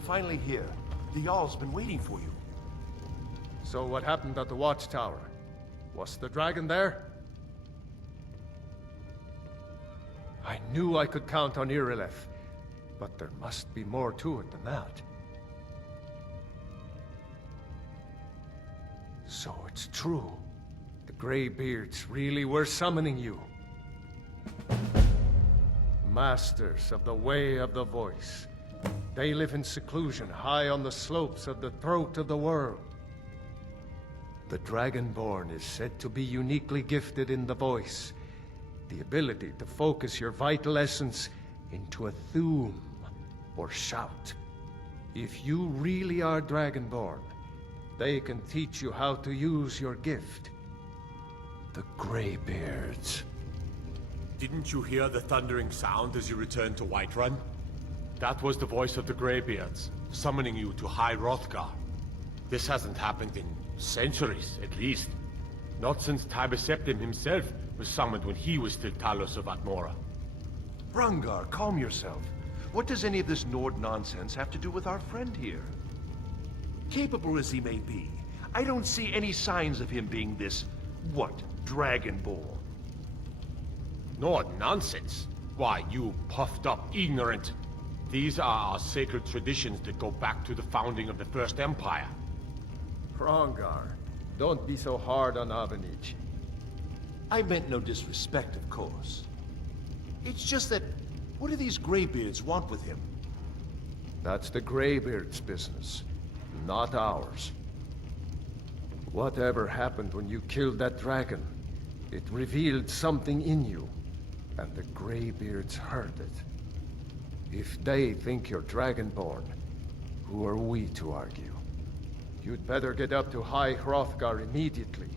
You're finally here. The Jarl's been waiting for you. So what happened at the watchtower? Was the dragon there? I knew I could count on Irileth, but there must be more to it than that. So it's true. The Greybeards really were summoning you. Masters of the Way of the Voice. They live in seclusion high on the slopes of the throat of the world. The Dragonborn is said to be uniquely gifted in the voice, the ability to focus your vital essence into a thume or shout. If you really are Dragonborn, they can teach you how to use your gift. The Greybeards. Didn't you hear the thundering sound as you returned to Whiterun? That was the voice of the Greybeards, summoning you to High Hrothgar. This hasn't happened in centuries, at least. Not since Tiber Septim himself was summoned when he was still Talos of Atmora. Brungar, calm yourself. What does any of this Nord nonsense have to do with our friend here? Capable as he may be, I don't see any signs of him being this, what, Dragonborn? Nord nonsense? Why, you puffed up ignorant. These are our sacred traditions that go back to the founding of the First Empire. Hrongar, don't be so hard on Avenich. I meant no disrespect, of course. It's just that, what do these Greybeards want with him? That's the Greybeards' business, not ours. Whatever happened when you killed that dragon, it revealed something in you, and the Greybeards heard it. If they think you're Dragonborn, who are we to argue? You'd better get up to High Hrothgar immediately.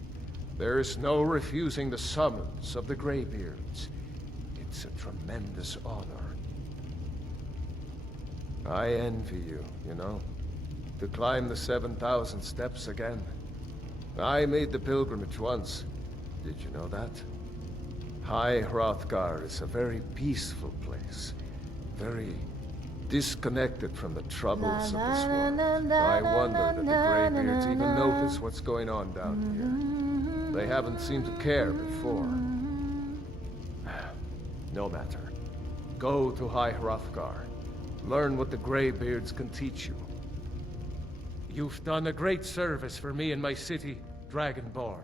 There's no refusing the summons of the Greybeards. It's a tremendous honor. I envy you, you know? To climb the 7,000 steps again. I made the pilgrimage once. Did you know that? High Hrothgar is a very peaceful place. Very disconnected from the troubles of this world. I wonder that the Greybeards even notice what's going on down here. They haven't seemed to care before. No matter. Go to High Hrothgar. Learn what the Greybeards can teach you. You've done a great service for me and my city, Dragonborn.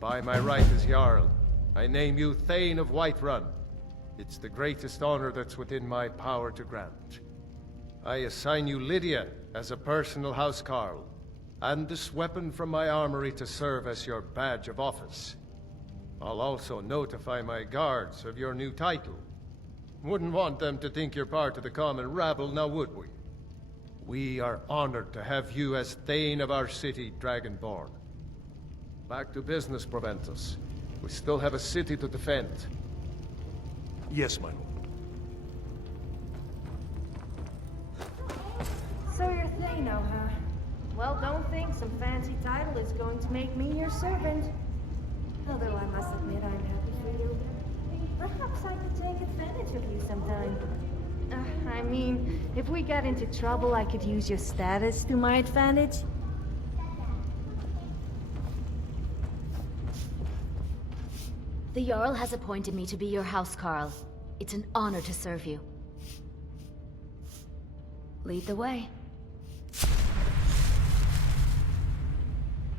By my right as Jarl, I name you Thane of Whiterun. It's the greatest honor that's within my power to grant. I assign you Lydia as a personal housecarl, and this weapon from my armory to serve as your badge of office. I'll also notify my guards of your new title. Wouldn't want them to think you're part of the common rabble, now would we? We are honored to have you as Thane of our city, Dragonborn. Back to business, Proventus. We still have a city to defend. Yes, my lord. So you're Thano, huh? Well, don't think some fancy title is going to make me your servant. Although I must admit I'm happy for you. Perhaps I could take advantage of you sometime. I mean, if we got into trouble, I could use your status to my advantage. The Jarl has appointed me to be your housecarl. It's an honor to serve you. Lead the way.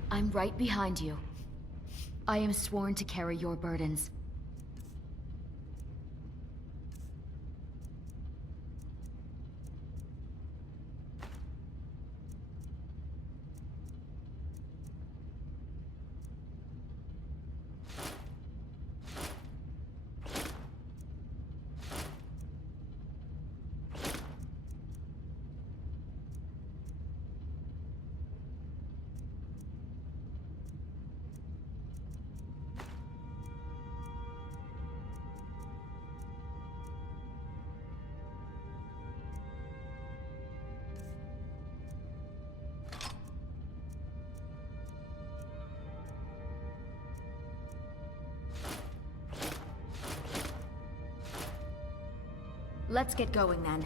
I'm right behind you. I am sworn to carry your burdens. Let's get going then.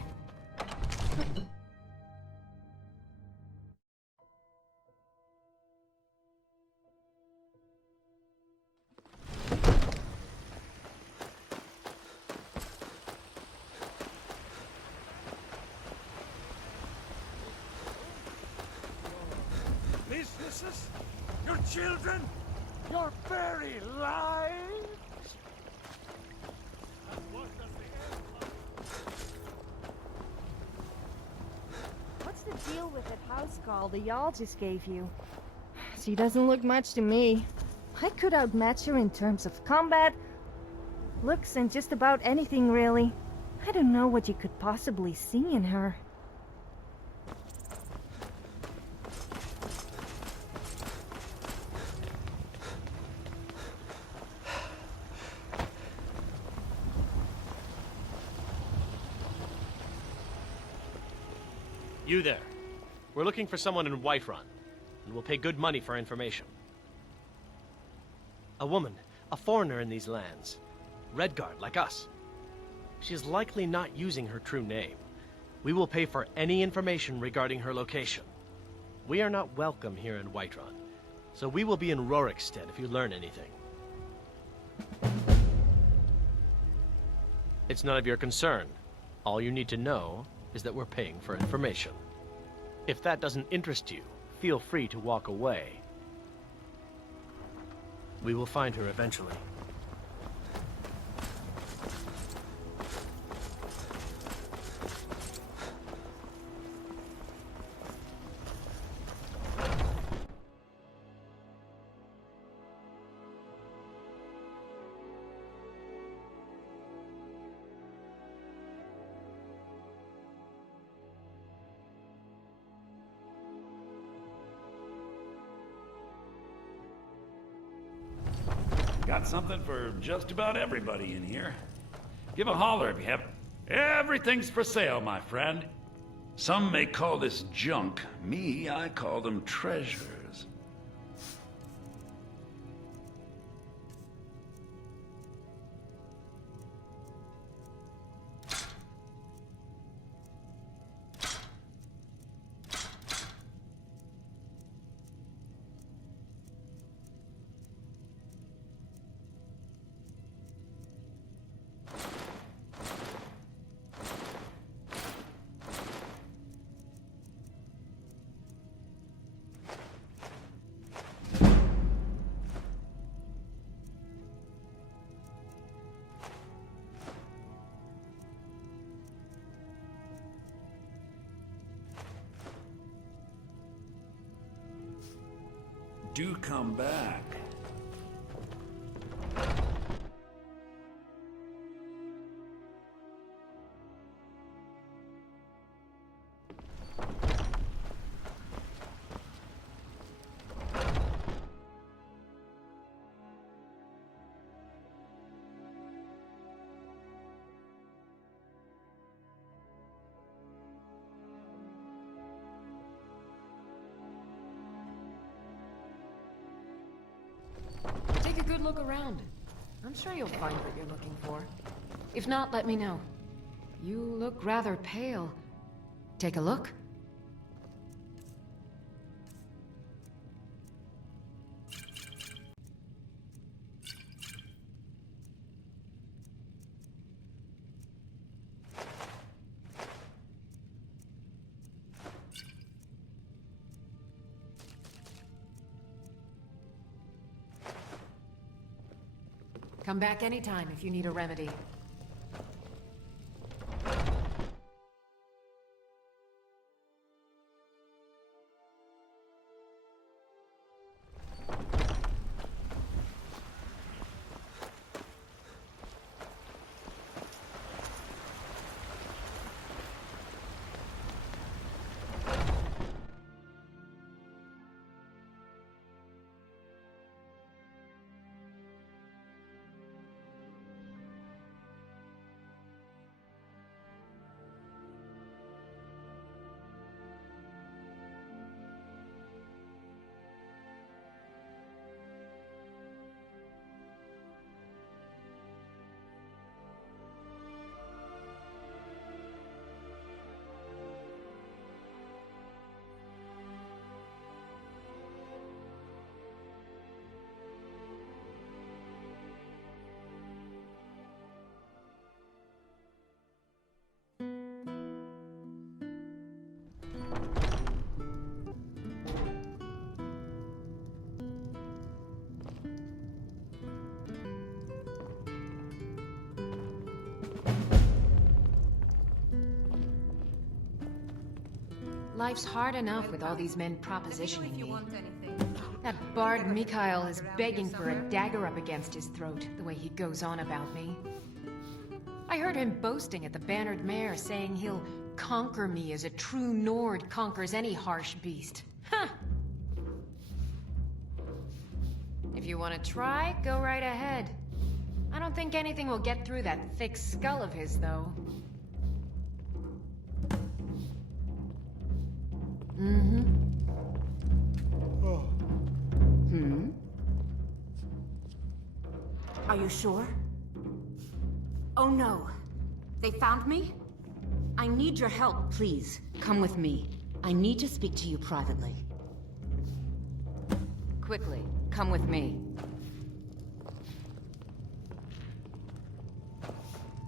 precious? Your children? Your very lives? What's the deal with that house call the Jarl just gave you? She doesn't look much to me. I could outmatch her in terms of combat, looks, and just about anything, really. I don't know what you could possibly see in her. You there. We're looking for someone in Whiterun, and we'll pay good money for information. A woman, a foreigner in these lands. Redguard, like us. She is likely not using her true name. We will pay for any information regarding her location. We are not welcome here in Whiterun, so we will be in Rorikstead if you learn anything. It's none of your concern. All you need to know is that we're paying for information. If that doesn't interest you, feel free to walk away. We will find her eventually. Got something for just about everybody in here. Give a holler if you have... Everything's for sale, my friend. Some may call this junk. Me, I call them treasures. Do come back. Take a good look around. I'm sure you'll find what you're looking for. If not, let me know. You look rather pale. Take a look. Come back anytime if you need a remedy. Life's hard enough with all these men propositioning me. That bard Mikhail is begging for a dagger up against his throat, the way he goes on about me. I heard him boasting at the Bannered Mare, saying he'll conquer me as a true Nord conquers any harsh beast. Huh! If you want to try, go right ahead. I don't think anything will get through that thick skull of his, though. Mm-hmm. Are you sure? Oh no. They found me? I need your help, please. Come with me. I need to speak to you privately. Quickly, come with me.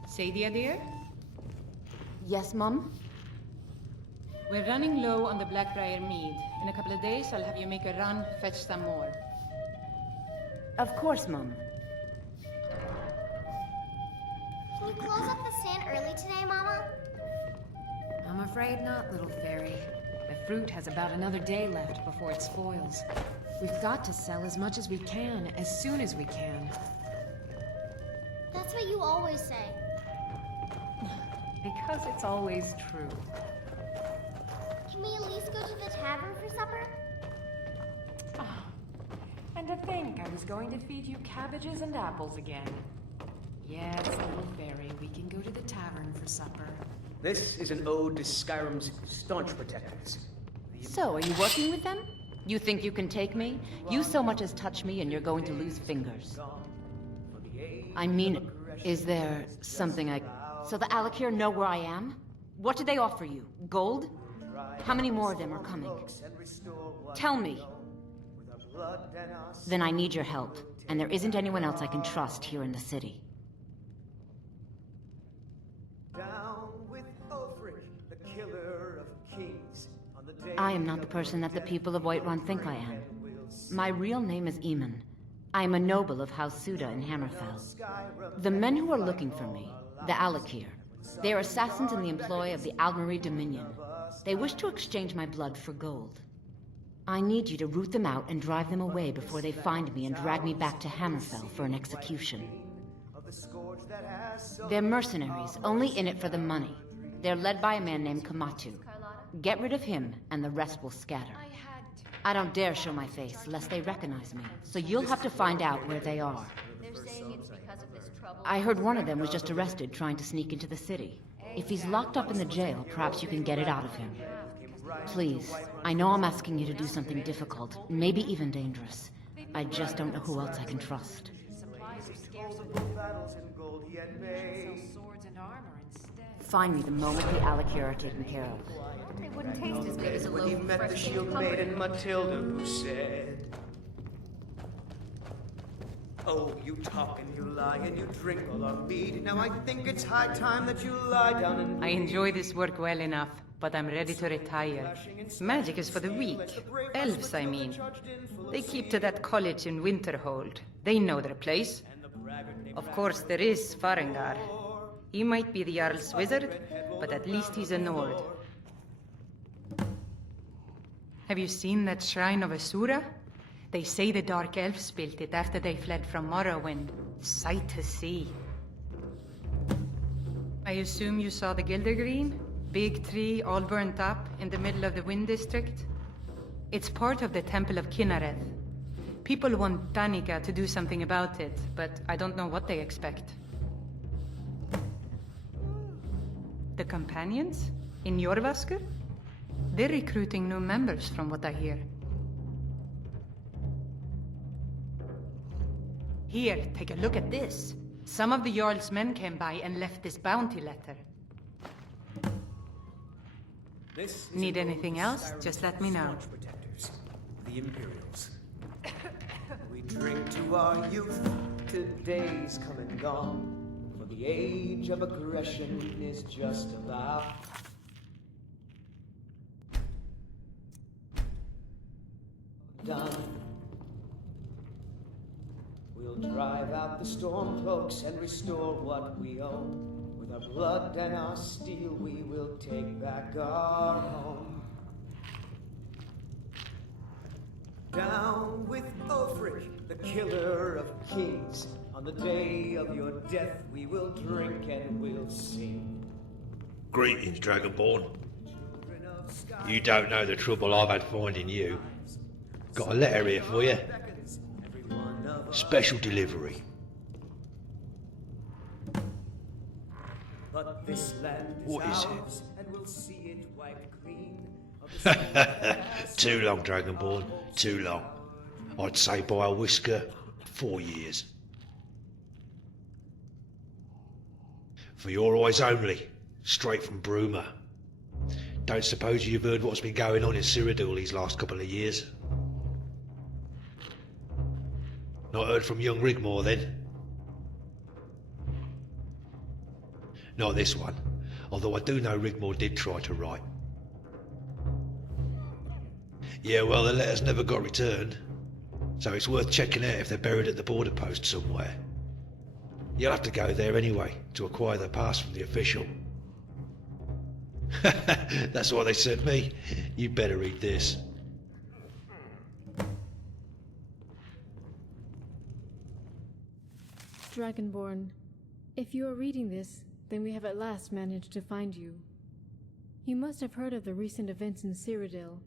Sadia, dear? Yes, Mum? We're running low on the Blackbriar mead. In a couple of days, I'll have you make a run, fetch some more. Of course, Mum. Can you close up the stand early today, Mama? I'm afraid not, little fairy. The fruit has about another day left before it spoils. We've got to sell as much as we can, as soon as we can. That's what you always say. Because it's always true. Can we at least go to the tavern for supper? And to think I was going to feed you cabbages and apples again. Yes, little fairy, we can go to the tavern for supper. This is an ode to Skyrim's staunch protectors. So, are you working with them? You think you can take me? You so much as touch me and you're going to lose fingers. I mean it. Is there something I... So the Alakir know where I am? What did they offer you? Gold? How many more of them are coming? Tell me. Then I need your help, and there isn't anyone else I can trust here in the city. I am not the person that the people of Whiterun think I am. My real name is Eamon. I am a noble of House Suda in Hammerfell. The men who are looking for me, the Alakir, they are assassins in the employ of the Almeri Dominion. They wish to exchange my blood for gold. I need you to root them out and drive them away before they find me and drag me back to Hammerfell for an execution. They're mercenaries, only in it for the money. They're led by a man named Kamatu. Get rid of him, and the rest will scatter. I don't dare show my face, lest they recognize me, so you'll have to find out where they are. They're saying it's because of this trouble. I heard one of them was just arrested trying to sneak into the city. If he's locked up in the jail, perhaps you can get it out of him. Please, I know I'm asking you to do something difficult, maybe even dangerous. I just don't know who else I can trust. Find me the moment the Alakir are taken care of. They wouldn't taste as good as a When loaf you of met the fresh shield maiden Matilda, who said, "Oh, you talk and you lie and you drink all our mead. Now I think it's high time that you lie down and..." I enjoy this work well enough, but I'm ready to retire. Magic is for the weak. Elves, I mean. They keep to that college in Winterhold. They know their place. Of course, there is Farengar. He might be the Jarl's wizard, but at least he's a Nord. Have you seen that shrine of Asura? They say the Dark Elves built it after they fled from Morrowind. Sight to see. I assume you saw the Gildergreen? Big tree, all burnt up, in the middle of the Wind District? It's part of the Temple of Kinnareth. People want Danica to do something about it, but I don't know what they expect. The Companions? In Jorvaskr? They're recruiting new members from what I hear. Here, take a look at this. Some of the Jarl's men came by and left this bounty letter. Need anything else? Just let me know. Protectors, the Imperials. We drink to our youth, till days come and gone. For the age of aggression is just about done. We'll drive out the stormcloaks and restore what we own. With our blood and our steel, we will take back our home. down with Ulfric, the killer of kings. On the day of your death, we will drink and we'll sing. Greetings, Dragonborn. You don't know the trouble I've had finding you. Got a letter here for you. Special delivery. But this land is What is ours, and we'll see it wiped clean. Too long, Dragonborn. Too long. I'd say by a whisker, 4 years. For your eyes only, straight from Bruma. Don't suppose you've heard what's been going on in Cyrodiil these last couple of years? Not heard from young Rigmore, then? Not this one, although I do know Rigmore did try to write. Yeah, well, the letters never got returned, so it's worth checking out if they're buried at the border post somewhere. You'll have to go there anyway, to acquire the pass from the official. That's why they sent me. You better read this. Dragonborn, if you are reading this, then we have at last managed to find you. You must have heard of the recent events in Cyrodiil,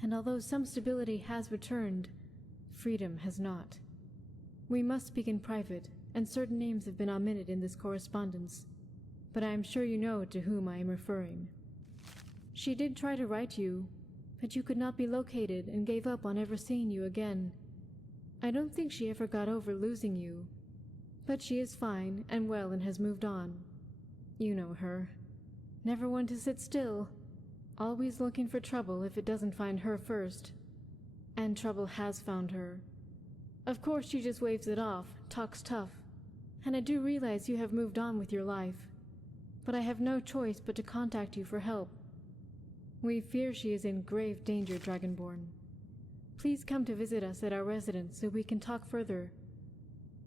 and although some stability has returned, freedom has not. We must speak in private, and certain names have been omitted in this correspondence, but I am sure you know to whom I am referring. She did try to write you, but you could not be located and gave up on ever seeing you again. I don't think she ever got over losing you, but she is fine and well and has moved on. You know her. Never one to sit still. Always looking for trouble if it doesn't find her first. And trouble has found her. Of course she just waves it off, talks tough. And I do realize you have moved on with your life. But I have no choice but to contact you for help. We fear she is in grave danger, Dragonborn. Please come to visit us at our residence so we can talk further.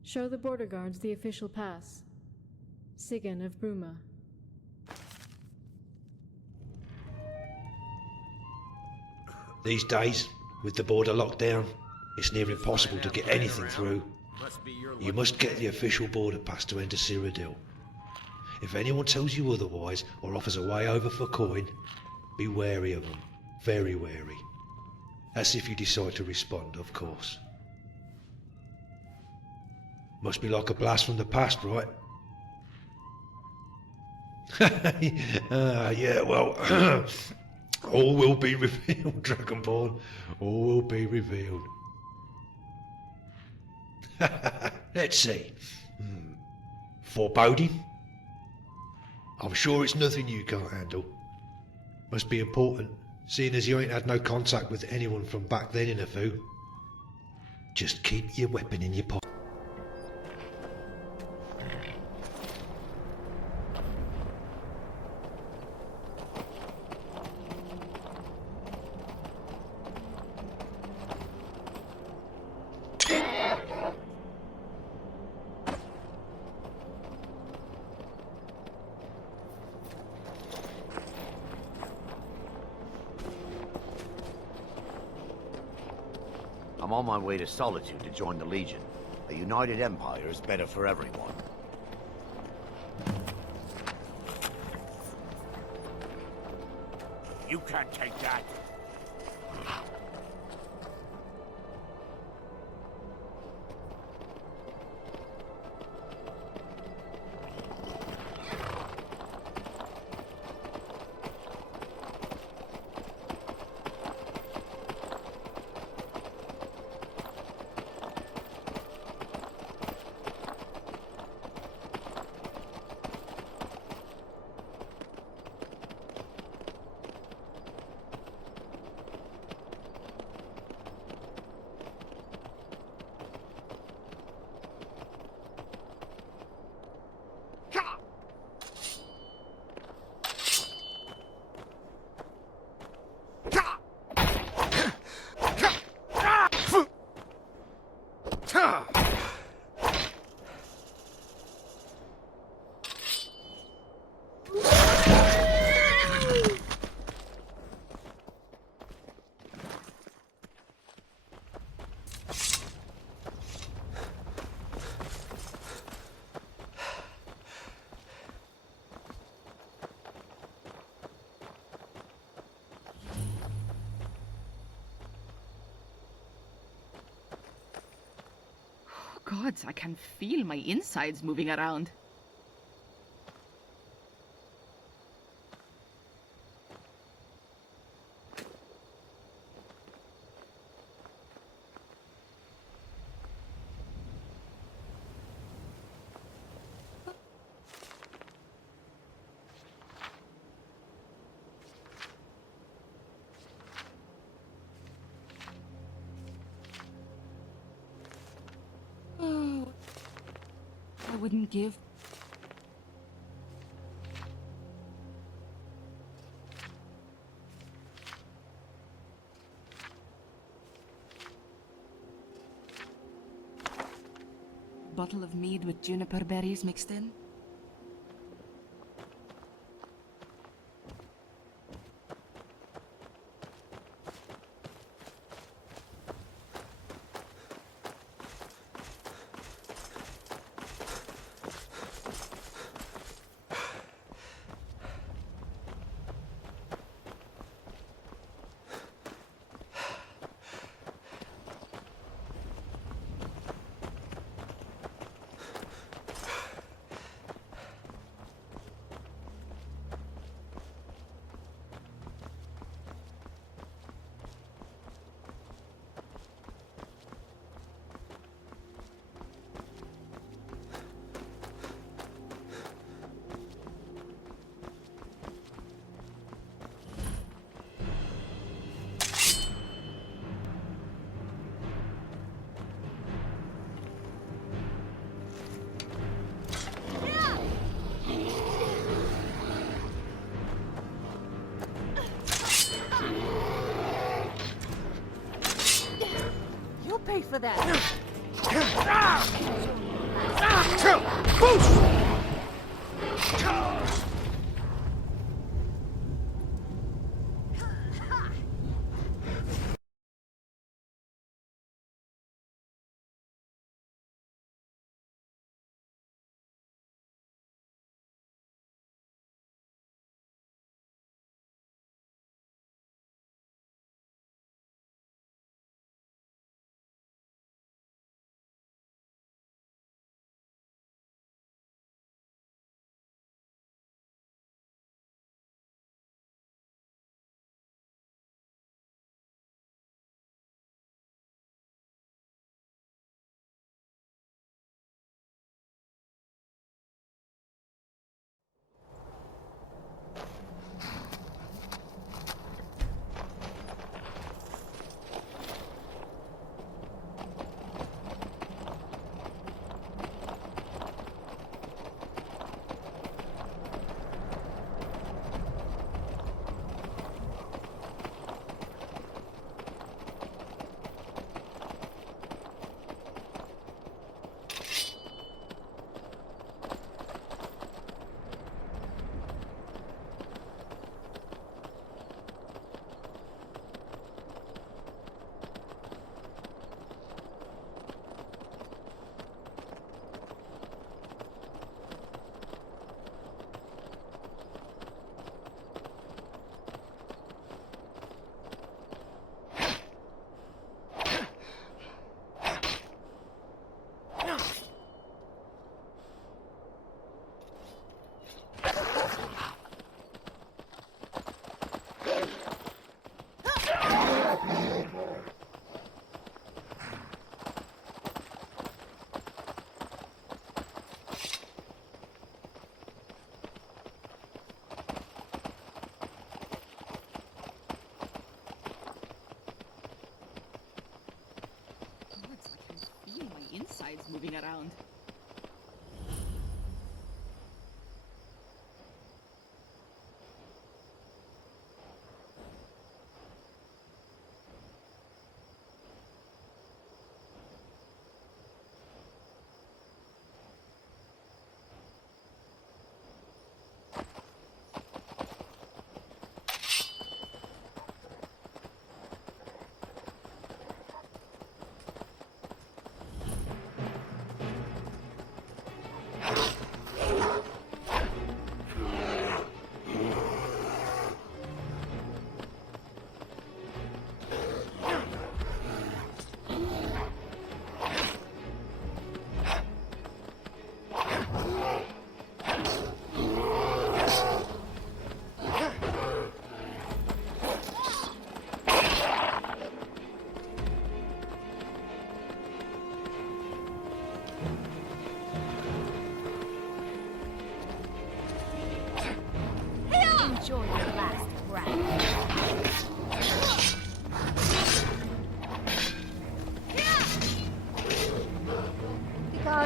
Show the border guards the official pass. Sigyn of Bruma. These days, with the border locked down, it's near impossible to get anything through. You must get the official border pass to enter Cyrodiil. If anyone tells you otherwise or offers a way over for coin, be wary of them. Very wary. That's if you decide to respond, of course. Must be like a blast from the past, right? Yeah, well, all will be revealed, Dragonborn. All will be revealed. Let's see. Foreboding? I'm sure it's nothing you can't handle. Must be important, seeing as you ain't had no contact with anyone from back then in a foo. Just keep your weapon in your pocket. I'm on my way to Solitude to join the Legion. A united empire is better for everyone. You can't take that! Gods, I can feel my insides moving around. I wouldn't give. Bottle of mead with juniper berries mixed in. You'll pay for that. Insides moving around.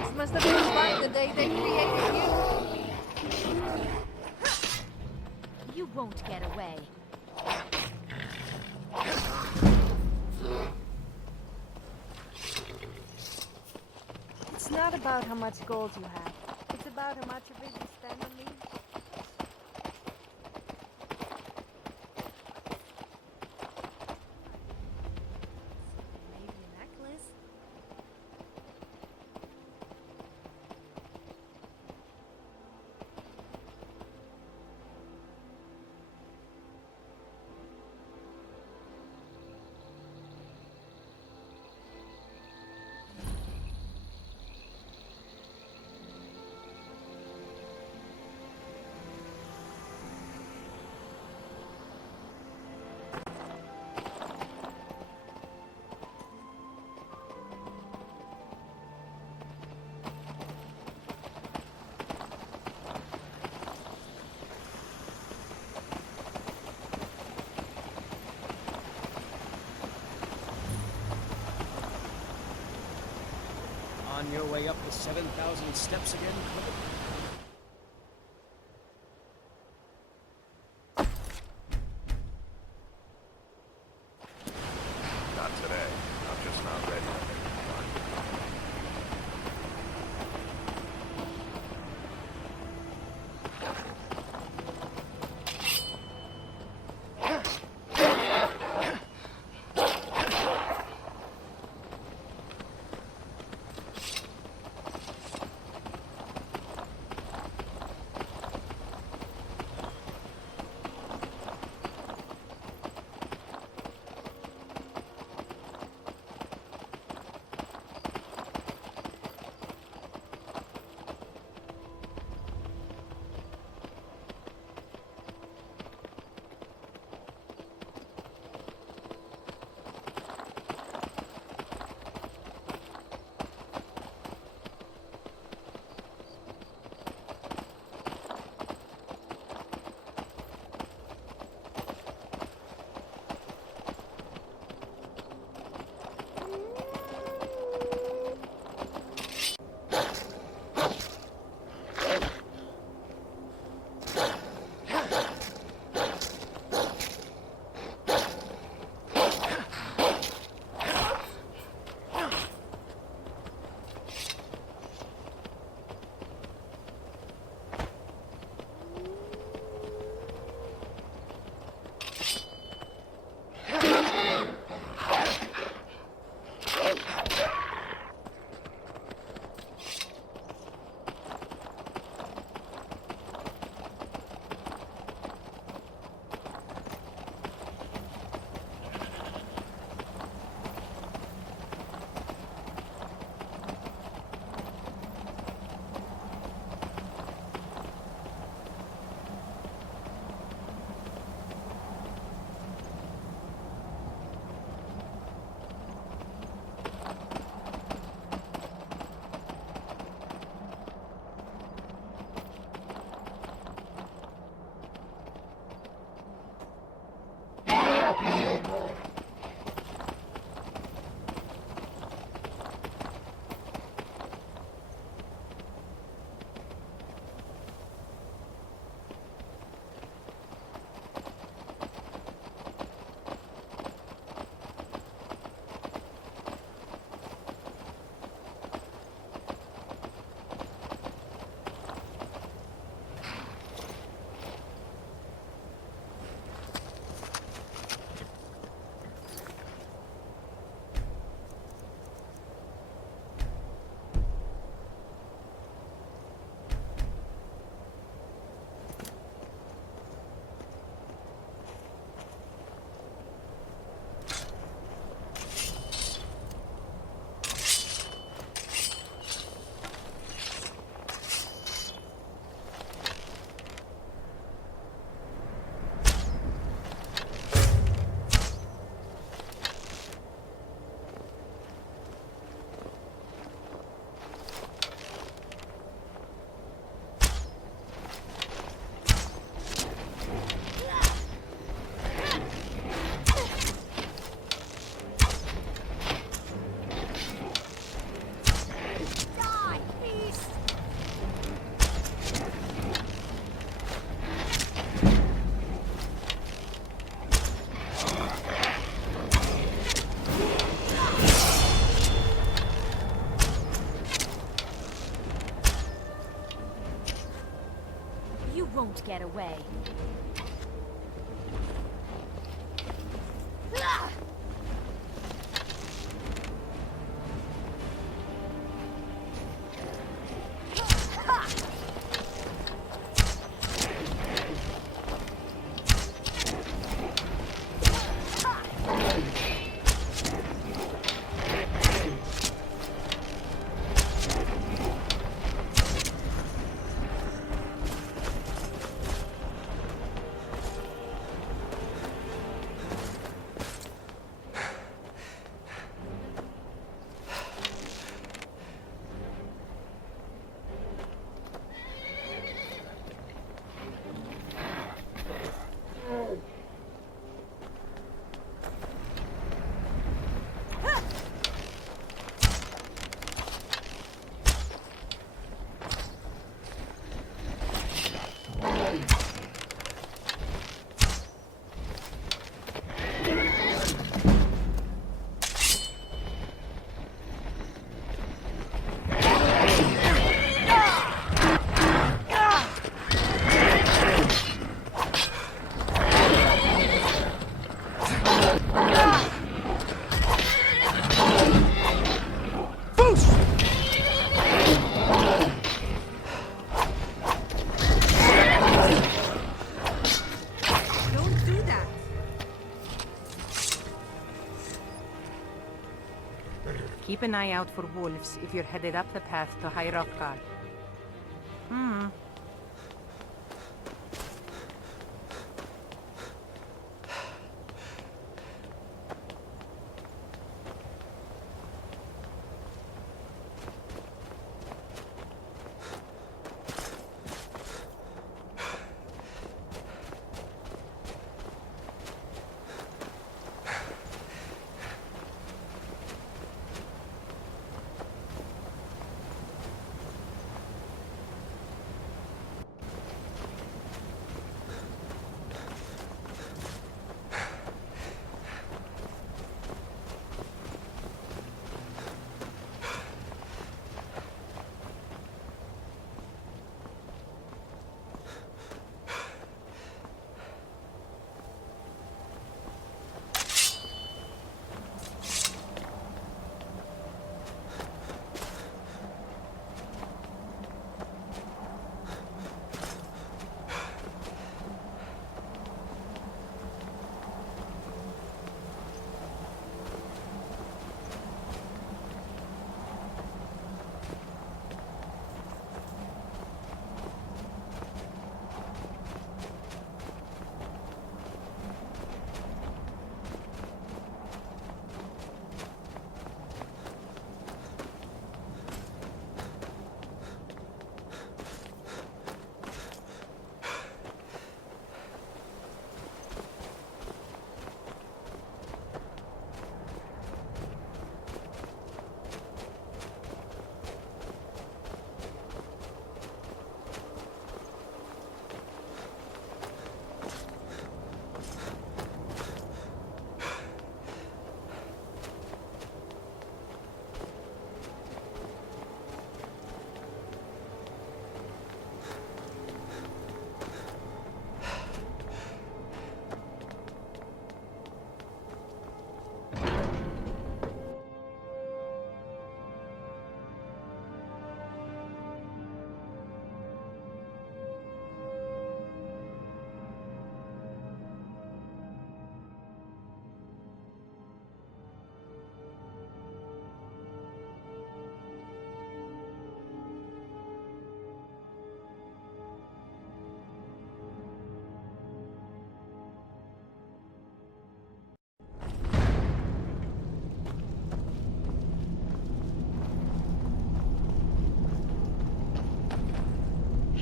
gods must have been fine the day they created you. You won't get away. It's not about how much gold you have. It's about how much of it you spend on me. Maybe a necklace. On your way up the 7,000 steps again, Clifford? Not today. I'm just not ready. won't get away. Keep an eye out for wolves if you're headed up the path to High Hrothgar.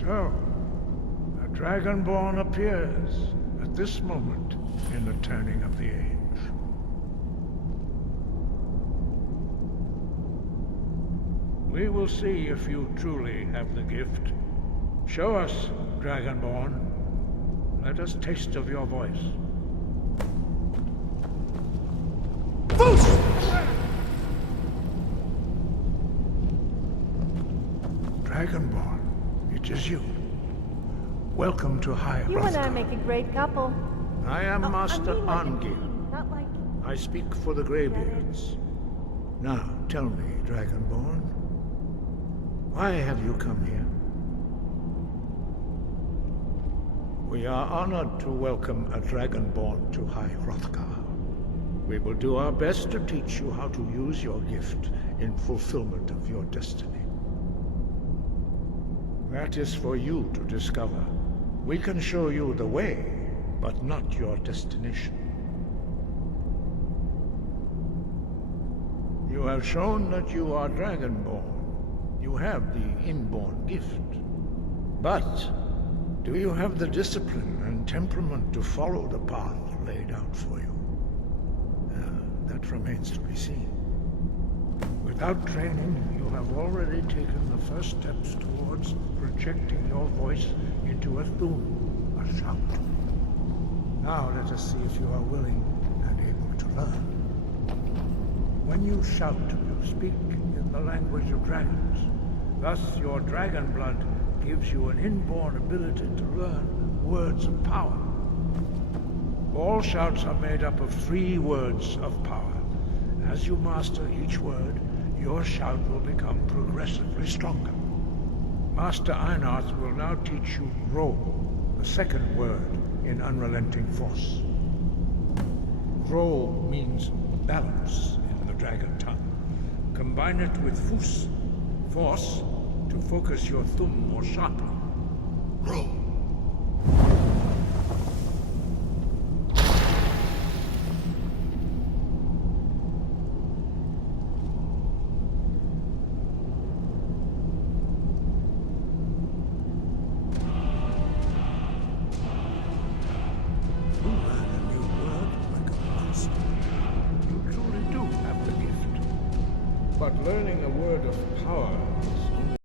So, a Dragonborn appears at this moment in the turning of the age. We will see if you truly have the gift. Show us, Dragonborn. Let us taste of your voice. Dragonborn, it is you. Welcome to High You and I Hrothgar. make a great couple. I am Master Arngil. Not like... I speak for the Greybeards. Now, tell me, Dragonborn, why have you come here? We are honored to welcome a Dragonborn to High Hrothgar. We will do our best to teach you how to use your gift in fulfillment of your destiny. That is for you to discover. We can show you the way, but not your destination. You have shown that you are Dragonborn. You have the inborn gift. But do you have the discipline and temperament to follow the path laid out for you? That remains to be seen. Without training, you have already taken the first steps towards projecting your voice into a thum, a shout. Now let us see if you are willing and able to learn. When you shout, you speak in the language of dragons. Thus, your dragon blood gives you an inborn ability to learn words of power. All shouts are made up of 3 words of power. As you master each word, your shout will become progressively stronger. Master Einarth will now teach you Ro, the 2nd word in Unrelenting Force. Ro means balance in the dragon tongue. Combine it with Fus, force, to focus your thumb more sharply. Ro.